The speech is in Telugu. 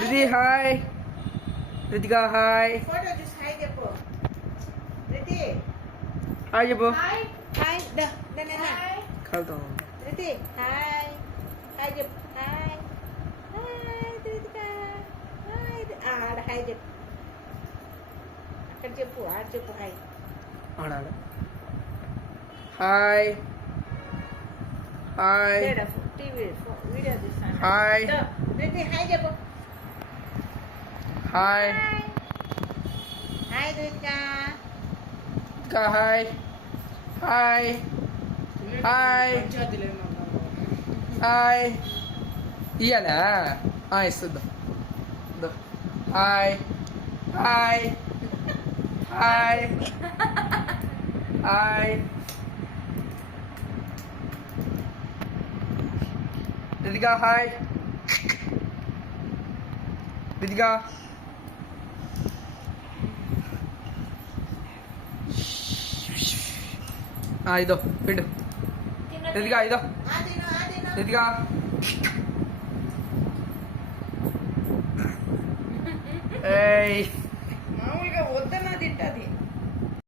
Riti hi. Ritika hi. Photo చూసి హాయ్ చెప్పు. రితి హాయ్ చెప్పు. హాయ్ హాయ్ కలుద్దాం. రితి హాయ్ హాయ్ చెప్పు. Hi hi Ritika hi. ఆడ హాయ్ చెప్పు. అక్కడ చెప్పు. ఆడ చెప్పు హాయ్. ఆడ హాయ్ హాయ్ టీవీ వీడియో తీస్తాను. హాయ్ రితి హాయ్ చెప్పు. Hi hi Ritika. Ritika hi hi hi hi. ఇయ్యాలా ఇస్తుందా. Hi hi hi hi. Ritika hi. Ritika ఇదో పిండు. రితిక ఇదో. రితిక ఏయ్